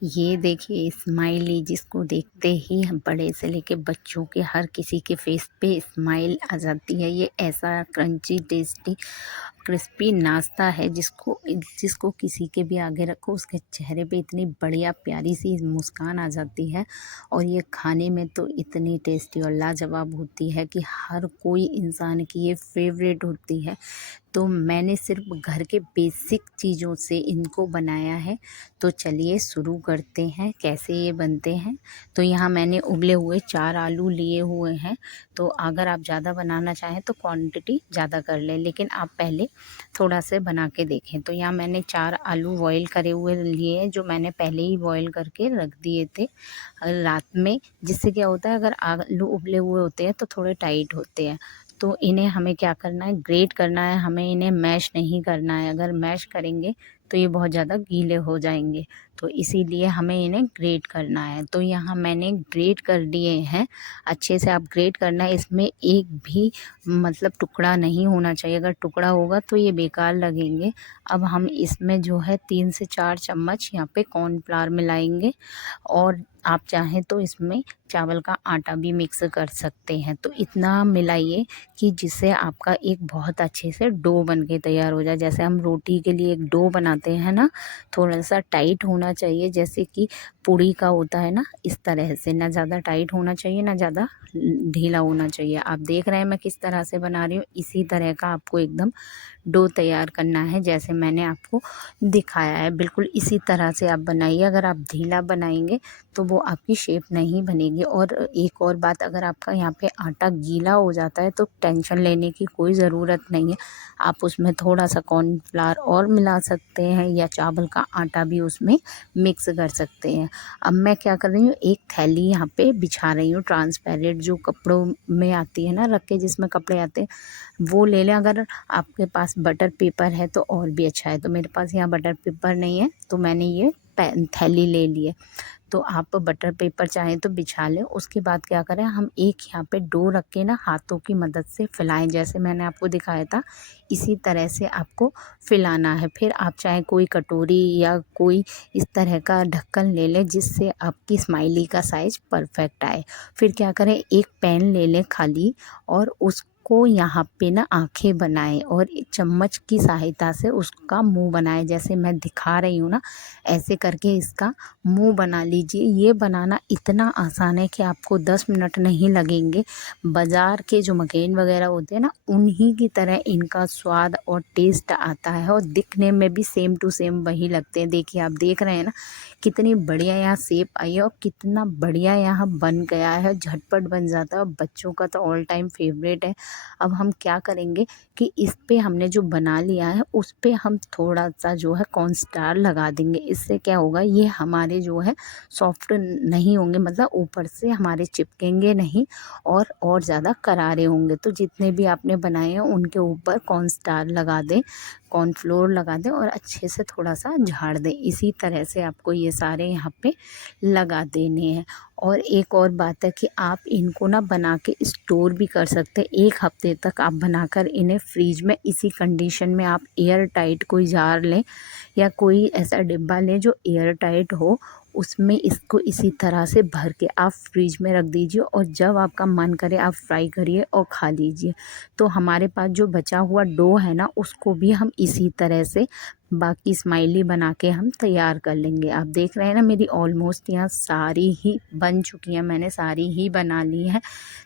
ये देखिए स्माइली, जिसको देखते ही हम बड़े से लेके बच्चों के हर किसी के फेस पे स्माइल आ जाती है। ये ऐसा क्रंची टेस्टी क्रिस्पी नाश्ता है जिसको जिसको किसी के भी आगे रखो उसके चेहरे पे इतनी बढ़िया प्यारी सी मुस्कान आ जाती है। और ये खाने में तो इतनी टेस्टी और लाजवाब होती है कि हर कोई इंसान की ये फेवरेट होती है। तो मैंने सिर्फ घर के बेसिक चीज़ों से इनको बनाया है। तो चलिए शुरू करते हैं कैसे ये बनते हैं। तो यहाँ मैंने उबले हुए 4 आलू लिए हुए हैं। तो अगर आप ज़्यादा बनाना चाहें तो क्वांटिटी ज़्यादा कर लें, लेकिन आप पहले थोड़ा से बना के देखें। तो यहाँ मैंने 4 आलू बॉयल करे हुए लिए हैं, जो मैंने पहले ही बॉयल करके रख दिए थे रात में। जिससे क्या होता है, अगर आलू उबले हुए होते हैं तो थोड़े टाइट होते हैं। तो इन्हें हमें क्या करना है, ग्रेट करना है, हमें इन्हें मैश नहीं करना है। अगर मैश करेंगे तो ये बहुत ज़्यादा गीले हो जाएंगे, तो इसीलिए हमें इन्हें ग्रेट करना है। तो यहाँ मैंने ग्रेट कर दिए हैं। अच्छे से आप ग्रेट करना है, इसमें एक भी मतलब टुकड़ा नहीं होना चाहिए। अगर टुकड़ा होगा तो ये बेकार लगेंगे। अब हम इसमें जो है 3 से 4 चम्मच यहाँ पे कॉर्नफ्लावर मिलाएंगे, और आप चाहें तो इसमें चावल का आटा भी मिक्स कर सकते हैं। तो इतना मिलाइए कि जिससे आपका एक बहुत अच्छे से डो बन के तैयार हो जाए। जैसे हम रोटी के लिए एक डो बनाते हैं ना, थोड़ा सा टाइट होना चाहिए, जैसे कि पूड़ी का होता है ना, इस तरह से। ना ज़्यादा टाइट होना चाहिए, ना ज़्यादा ढीला होना चाहिए। आप देख रहे हैं मैं किस तरह से बना रही हूँ। इसी तरह का आपको एकदम डो तैयार करना है, जैसे मैंने आपको दिखाया है। बिल्कुल इसी तरह से आप बनाइए। अगर आप ढीला बनाएंगे तो वो आपकी शेप नहीं बनेगी। और एक और बात, अगर आपका यहाँ पे आटा गीला हो जाता है तो टेंशन लेने की कोई ज़रूरत नहीं है। आप उसमें थोड़ा सा कॉर्नफ्लावर और मिला सकते हैं, या चावल का आटा भी उसमें मिक्स कर सकते हैं। अब मैं क्या कर रही हूँ, एक थैली यहाँ पे बिछा रही हूँ, ट्रांसपेरेंट जो कपड़ों में आती है ना, रख के जिसमें कपड़े आते हैं, वो ले लें। अगर आपके पास बटर पेपर है तो और भी अच्छा है। तो मेरे पास यहाँ बटर पेपर नहीं है, तो मैंने ये थैली ले ली है। तो आप बटर पेपर चाहें तो बिछा लें। उसके बाद क्या करें, हम एक यहाँ पे डो रख के ना हाथों की मदद से फैलाएं, जैसे मैंने आपको दिखाया था। इसी तरह से आपको फैलाना है। फिर आप चाहे कोई कटोरी या कोई इस तरह का ढक्कन ले लें, जिससे आपकी स्माइली का साइज़ परफेक्ट आए। फिर क्या करें, एक पैन ले लें खाली, और उसको यहाँ पे ना आँखें बनाएं, और एक चम्मच की सहायता से उसका मुंह बनाएं, जैसे मैं दिखा रही हूँ ना, ऐसे करके इसका मुंह बना लीजिए। ये बनाना इतना आसान है कि आपको 10 मिनट नहीं लगेंगे। बाज़ार के जो मकेन वगैरह होते हैं ना, उन्हीं की तरह इनका स्वाद और टेस्ट आता है, और दिखने में भी सेम टू सेम वही लगते हैं। देखिए, आप देख रहे हैं ना कितनी बढ़िया यहाँ शेप आई है, और कितना बढ़िया यहाँ बन गया है। झटपट बन जाता है, और बच्चों का तो ऑल टाइम फेवरेट है। अब हम क्या करेंगे कि इस पे हमने जो बना लिया है उस पे हम थोड़ा सा जो है कॉर्नस्टार लगा देंगे। इससे क्या होगा, ये हमारे जो है सॉफ्ट नहीं होंगे, मतलब ऊपर से हमारे चिपकेंगे नहीं, और ज़्यादा करारे होंगे। तो जितने भी आपने बनाए हैं उनके ऊपर कॉर्नस्टार लगा दें, कॉर्नफ्लोर लगा दें, और अच्छे से थोड़ा सा झाड़ दें। इसी तरह से आपको ये सारे यहाँ पे लगा देने हैं। और एक और बात है कि आप इनको ना बना के स्टोर भी कर सकते हैं। 1 हफ्ते तक आप बनाकर इन्हें फ्रीज में इसी कंडीशन में आप एयर टाइट कोई जार लें, या कोई ऐसा डिब्बा लें जो एयर टाइट हो, उसमें इसको इसी तरह से भर के आप फ्रिज में रख दीजिए, और जब आपका मन करे आप फ्राई करिए और खा लीजिए। तो हमारे पास जो बचा हुआ डो है ना, उसको भी हम इसी तरह से बाकी स्माइली बना के हम तैयार कर लेंगे। आप देख रहे हैं ना, मेरी ऑलमोस्ट यहाँ सारी ही बन चुकी हैं, मैंने सारी ही बना ली है।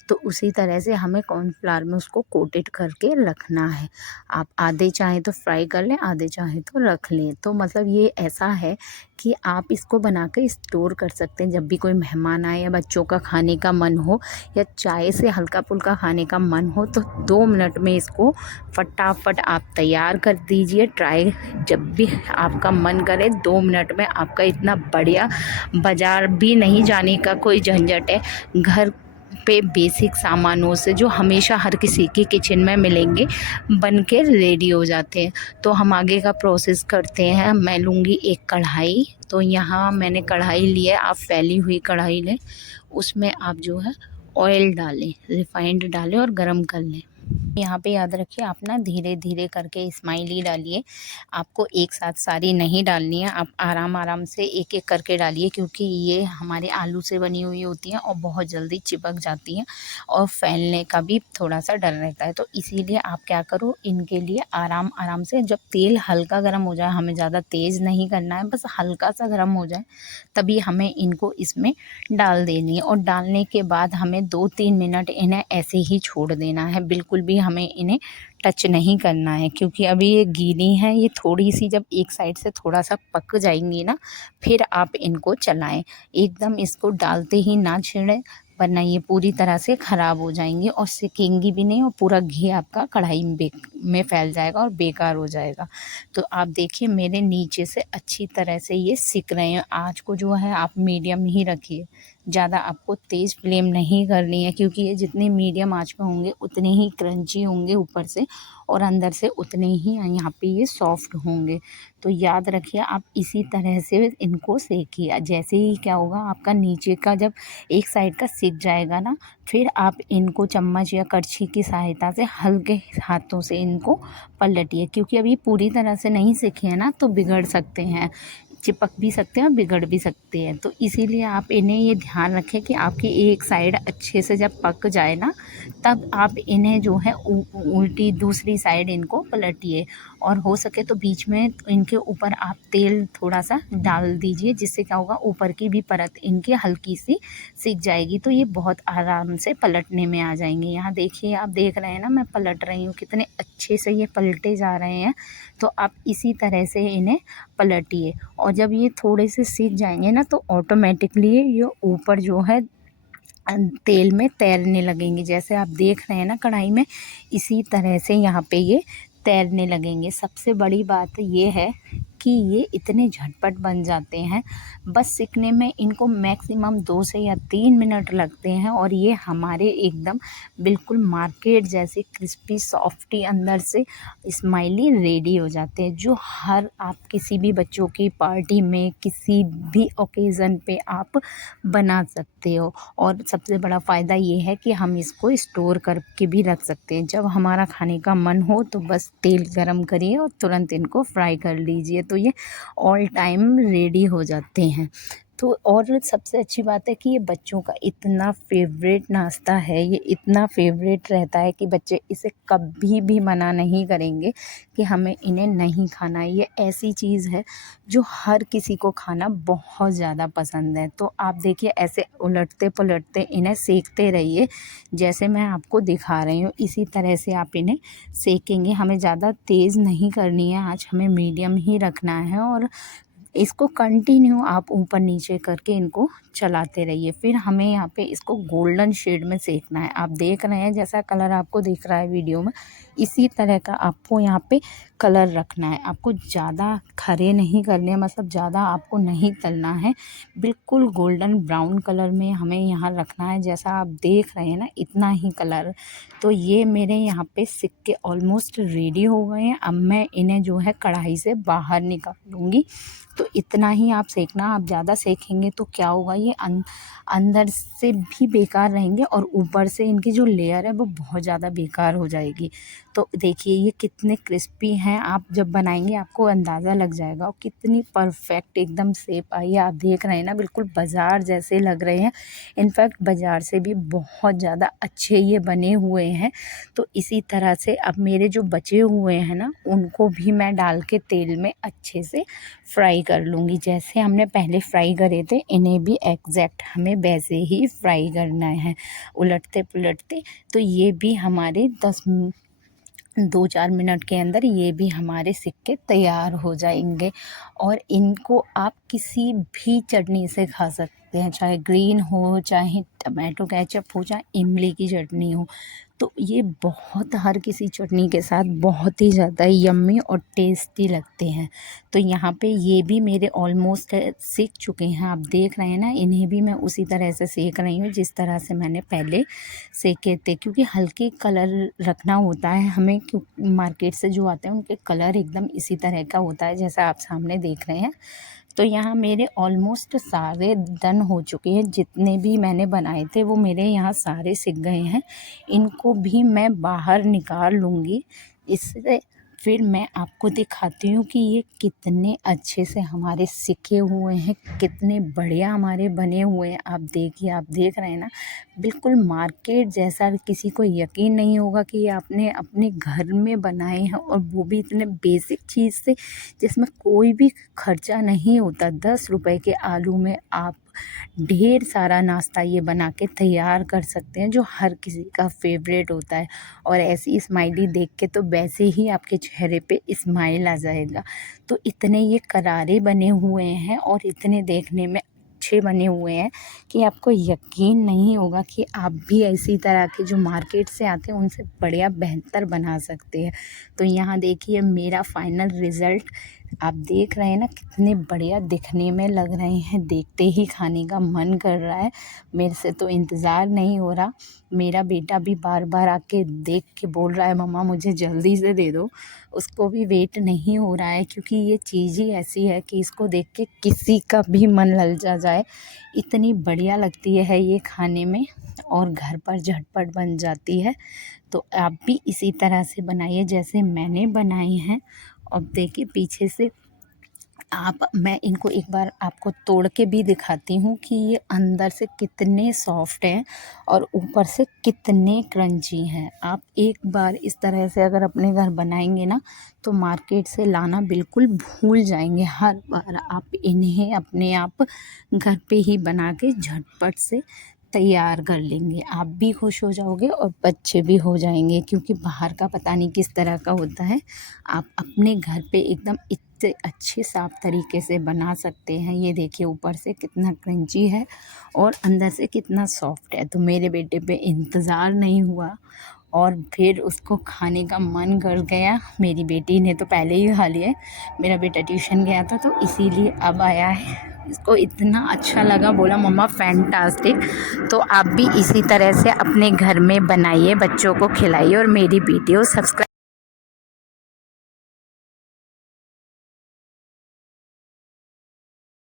तो उसी तरह से हमें कॉर्नफ्लावर में उसको कोटेड करके रखना है। आप आधे चाहें तो फ्राई कर लें, आधे चाहें तो रख लें। तो मतलब ये ऐसा है कि आप इसको बना के स्टोर कर सकते हैं। जब भी कोई मेहमान आए, या बच्चों का खाने का मन हो, या चाय से हल्का फुल्का खाने का मन हो, तो 2 मिनट में इसको फटाफट आप तैयार कर दीजिए। ट्राई जब भी आपका मन करे, 2 मिनट में आपका इतना बढ़िया, बाज़ार भी नहीं जाने का कोई झंझट है। घर पे बेसिक सामानों से जो हमेशा हर किसी के किचन में मिलेंगे, बन के रेडी हो जाते हैं। तो हम आगे का प्रोसेस करते हैं। मैं लूँगी एक कढ़ाई। तो यहाँ मैंने कढ़ाई ली है, आप फैली हुई कढ़ाई लें। उसमें आप जो है ऑयल डालें, रिफाइंड डालें और गरम कर लें। यहाँ पे याद रखिए आप ना धीरे धीरे करके स्माइली डालिए, आपको एक साथ सारी नहीं डालनी है, आप आराम आराम से एक एक करके डालिए, क्योंकि ये हमारे आलू से बनी हुई होती हैं और बहुत जल्दी चिपक जाती हैं और फैलने का भी थोड़ा सा डर रहता है। तो इसीलिए आप क्या करो, इनके लिए आराम आराम से जब तेल हल्का गर्म हो जाए, हमें ज़्यादा तेज़ नहीं करना है, बस हल्का सा गर्म हो जाए तभी हमें इनको इसमें डाल देनी है। और डालने के बाद हमें 2-3 मिनट इन्हें ऐसे ही छोड़ देना है, बिल्कुल भी हमें इन्हें टच नहीं करना है, क्योंकि अभी ये गीली हैं। ये थोड़ी सी जब एक साइड से थोड़ा सा पक जाएंगी ना, फिर आप इनको चलाएं। एकदम इसको डालते ही ना छेड़ें, वरना ये पूरी तरह से ख़राब हो जाएंगी और सिकेंगी भी नहीं और पूरा घी आपका कढ़ाई में फैल जाएगा और बेकार हो जाएगा। तो आप देखिए मेरे नीचे से अच्छी तरह से ये सिक रहे हैं। आँच को जो है आप मीडियम ही रखिए, ज़्यादा आपको तेज़ फ्लेम नहीं करनी है, क्योंकि ये जितने मीडियम आंच पे होंगे उतने ही क्रंची होंगे ऊपर से और अंदर से उतने ही यहाँ पे ये सॉफ्ट होंगे। तो याद रखिए आप इसी तरह से इनको सेकिए। जैसे ही क्या होगा, आपका नीचे का जब एक साइड का सिक जाएगा ना, फिर आप इनको चम्मच या करछी की सहायता से हल्के हाथों से इनको पलटिए, क्योंकि अभी पूरी तरह से नहीं सीखे हैं ना, तो बिगड़ सकते हैं, चिपक भी सकते हैं और बिगड़ भी सकते हैं। तो इसीलिए आप इन्हें ये ध्यान रखें कि आपकी एक साइड अच्छे से जब पक जाए ना, तब आप इन्हें जो है उल्टी दूसरी साइड इनको पलटिए। और हो सके तो बीच में इनके ऊपर आप तेल थोड़ा सा डाल दीजिए, जिससे क्या होगा, ऊपर की भी परत इनकी हल्की सी सिक जाएगी, तो ये बहुत आराम से पलटने में आ जाएंगे। यहाँ देखिए, आप देख रहे हैं ना मैं पलट रही हूँ, कितने अच्छे से ये पलटे जा रहे हैं। तो आप इसी तरह से इन्हें पलटिए और जब ये थोड़े से सीख जाएंगे ना, तो ऑटोमेटिकली ये ऊपर जो है तेल में तैरने लगेंगे। जैसे आप देख रहे हैं ना कढ़ाई में, इसी तरह से यहाँ पे ये तैरने लगेंगे। सबसे बड़ी बात ये है कि ये इतने झटपट बन जाते हैं, बस सीखने में इनको मैक्सिमम 2 से या 3 मिनट लगते हैं और ये हमारे एकदम बिल्कुल मार्केट जैसे क्रिस्पी सॉफ्टी अंदर से स्माइली रेडी हो जाते हैं, जो हर आप किसी भी बच्चों की पार्टी में किसी भी ओकेज़न पे आप बना सकते हो। और सबसे बड़ा फ़ायदा ये है कि हम इसको स्टोर करके भी रख सकते हैं। जब हमारा खाने का मन हो तो बस तेल गरम करिए और तुरंत इनको फ्राई कर लीजिए, तो ये ऑल टाइम रेडी हो जाते हैं। तो और सबसे अच्छी बात है कि ये बच्चों का इतना फेवरेट नाश्ता है, ये इतना फेवरेट रहता है कि बच्चे इसे कभी भी मना नहीं करेंगे कि हमें इन्हें नहीं खाना है। ये ऐसी चीज़ है जो हर किसी को खाना बहुत ज़्यादा पसंद है। तो आप देखिए ऐसे उलटते पलटते इन्हें सेकते रहिए, जैसे मैं आपको दिखा रही हूँ इसी तरह से आप इन्हें सेकेंगे। हमें ज़्यादा तेज़ नहीं करनी है आँच, हमें मीडियम ही रखना है और इसको कंटिन्यू आप ऊपर नीचे करके इनको चलाते रहिए। फिर हमें यहाँ पे इसको गोल्डन शेड में सेकना है। आप देख रहे हैं जैसा कलर आपको दिख रहा है वीडियो में, इसी तरह का आपको यहाँ पे कलर रखना है। आपको ज़्यादा खरे नहीं करने हैं, मतलब ज़्यादा आपको नहीं तलना है, बिल्कुल गोल्डन ब्राउन कलर में हमें यहाँ रखना है। जैसा आप देख रहे हैं ना, इतना ही कलर। तो ये मेरे यहाँ पे सिक्के ऑलमोस्ट रेडी हो गए हैं। अब मैं इन्हें जो है कढ़ाई से बाहर निकाल लूँगी। तो इतना ही आप सेकना, आप ज़्यादा सेकेंगे तो क्या होगा, ये अंदर से भी बेकार रहेंगे और ऊपर से इनकी जो लेयर है वो बहुत ज़्यादा बेकार हो जाएगी। तो देखिए ये कितने क्रिस्पी हैं, आप जब बनाएंगे आपको अंदाज़ा लग जाएगा। और कितनी परफेक्ट एकदम शेप आई है, आप देख रहे हैं ना, बिल्कुल बाज़ार जैसे लग रहे हैं। इनफैक्ट बाज़ार से भी बहुत ज़्यादा अच्छे ये बने हुए हैं। तो इसी तरह से अब मेरे जो बचे हुए हैं ना, उनको भी मैं डाल के तेल में अच्छे से फ्राई कर लूँगी। जैसे हमने पहले फ्राई करे थे, इन्हें भी एग्जैक्ट हमें वैसे ही फ्राई करना है, उलटते पुलटते। तो ये भी हमारे 2-4 मिनट के अंदर ये भी हमारे सिक्के तैयार हो जाएंगे। और इनको आप किसी भी चटनी से खा सकते हैं, चाहे ग्रीन हो, चाहे टमाटो केचप हो, चाहे इमली की चटनी हो। तो ये बहुत हर किसी चटनी के साथ बहुत ही ज़्यादा यम्मी और टेस्टी लगते हैं। तो यहाँ पे ये भी मेरे ऑलमोस्ट सीख चुके हैं, आप देख रहे हैं ना, इन्हें भी मैं उसी तरह से सेक रही हूँ जिस तरह से मैंने पहले सेके थे, क्योंकि हल्के कलर रखना होता है हमें। मार्केट से जो आते हैं उनके कलर एकदम इसी तरह का होता है जैसा आप सामने देख रहे हैं। तो यहाँ मेरे ऑलमोस्ट सारे डन हो चुके हैं, जितने भी मैंने बनाए थे वो मेरे यहाँ सारे सिक गए हैं। इनको भी मैं बाहर निकाल लूँगी, इससे फिर मैं आपको दिखाती हूँ कि ये कितने अच्छे से हमारे सिके हुए हैं, कितने बढ़िया हमारे बने हुए हैं। आप देखिए, आप देख रहे हैं ना, बिल्कुल मार्केट जैसा। किसी को यकीन नहीं होगा कि ये आपने अपने घर में बनाए हैं, और वो भी इतने बेसिक चीज़ से जिसमें कोई भी खर्चा नहीं होता। 10 रुपए के आलू में आप ढेर सारा नाश्ता ये बना के तैयार कर सकते हैं, जो हर किसी का फेवरेट होता है। और ऐसी स्माइली देख के तो वैसे ही आपके चेहरे पे स्माइल आ जाएगा। तो इतने ये करारे बने हुए हैं और इतने देखने में अच्छे बने हुए हैं कि आपको यकीन नहीं होगा कि आप भी ऐसी तरह के जो मार्केट से आते हैं उनसे बढ़िया बेहतर बना सकते हैं। तो यहाँ देखिए मेरा फाइनल रिज़ल्ट आप देख रहे हैं ना, कितने बढ़िया दिखने में लग रहे हैं। देखते ही खाने का मन कर रहा है, मेरे से तो इंतज़ार नहीं हो रहा। मेरा बेटा भी बार बार आके देख के बोल रहा है, मम्मा मुझे जल्दी से दे दो। उसको भी वेट नहीं हो रहा है, क्योंकि ये चीज़ ही ऐसी है कि इसको देख के किसी का भी मन ललचा जाए। इतनी बढ़िया लगती है ये खाने में, और घर पर झटपट बन जाती है। तो आप भी इसी तरह से बनाइए जैसे मैंने बनाई हैं। अब देखिए पीछे से मैं इनको एक बार आपको तोड़ के भी दिखाती हूँ कि ये अंदर से कितने सॉफ्ट हैं और ऊपर से कितने क्रंची हैं। आप एक बार इस तरह से अगर अपने घर बनाएंगे ना, तो मार्केट से लाना बिल्कुल भूल जाएंगे। हर बार आप इन्हें अपने आप घर पे ही बना के झटपट से तैयार कर लेंगे। आप भी खुश हो जाओगे और बच्चे भी हो जाएंगे, क्योंकि बाहर का पता नहीं किस तरह का होता है। आप अपने घर पे एकदम इतने अच्छे साफ तरीके से बना सकते हैं। ये देखिए ऊपर से कितना क्रंची है और अंदर से कितना सॉफ्ट है। तो मेरे बेटे पे इंतज़ार नहीं हुआ और फिर उसको खाने का मन कर गया। मेरी बेटी ने तो पहले ही खा लिया, मेरा बेटा ट्यूशन गया था तो इसीलिए अब आया है। इसको इतना अच्छा लगा, बोला मम्मा फैंटास्टिक। तो आप भी इसी तरह से अपने घर में बनाइए, बच्चों को खिलाइए और मेरी वीडियो सब्सक्राइब